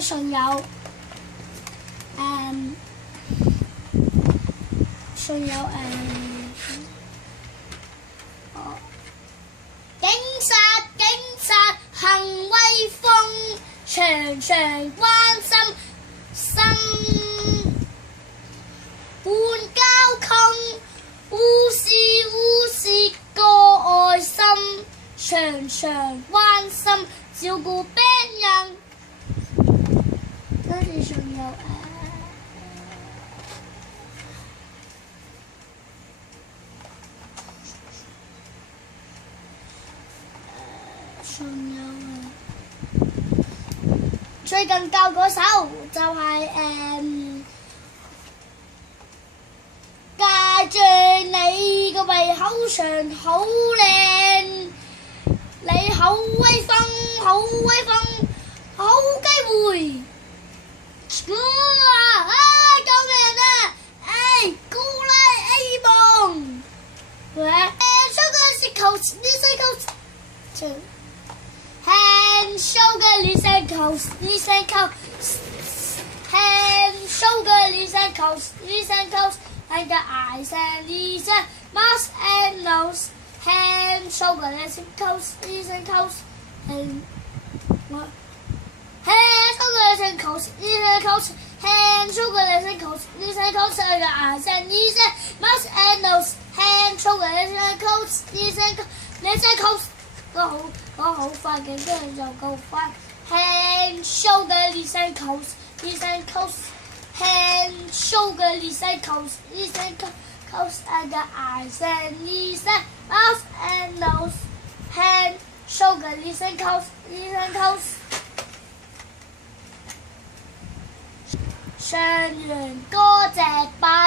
仲有警察行威風，常常關心換交通，護士個愛心，常常關心照顧病人。跟住仲有最近教嗰首就係介住你個胃口上好靚，你好威風，好機會。救命啊！過來 A 夢。Hand shoulder listen coast listen coast and the eyes and listen mouth and nose. Hand shoulder listen coast and what? Hand shoulder listen coast hand shoulder listen coast and the eyes and listen mouth and nose. Hand shoulder listen coast 講好快嘅，跟住就夠快。Hand shoulder listen coast hand shoulder listen coast and the eyes and listen mouth and nose. Hand shoulder listen coast。唱完歌隻擺。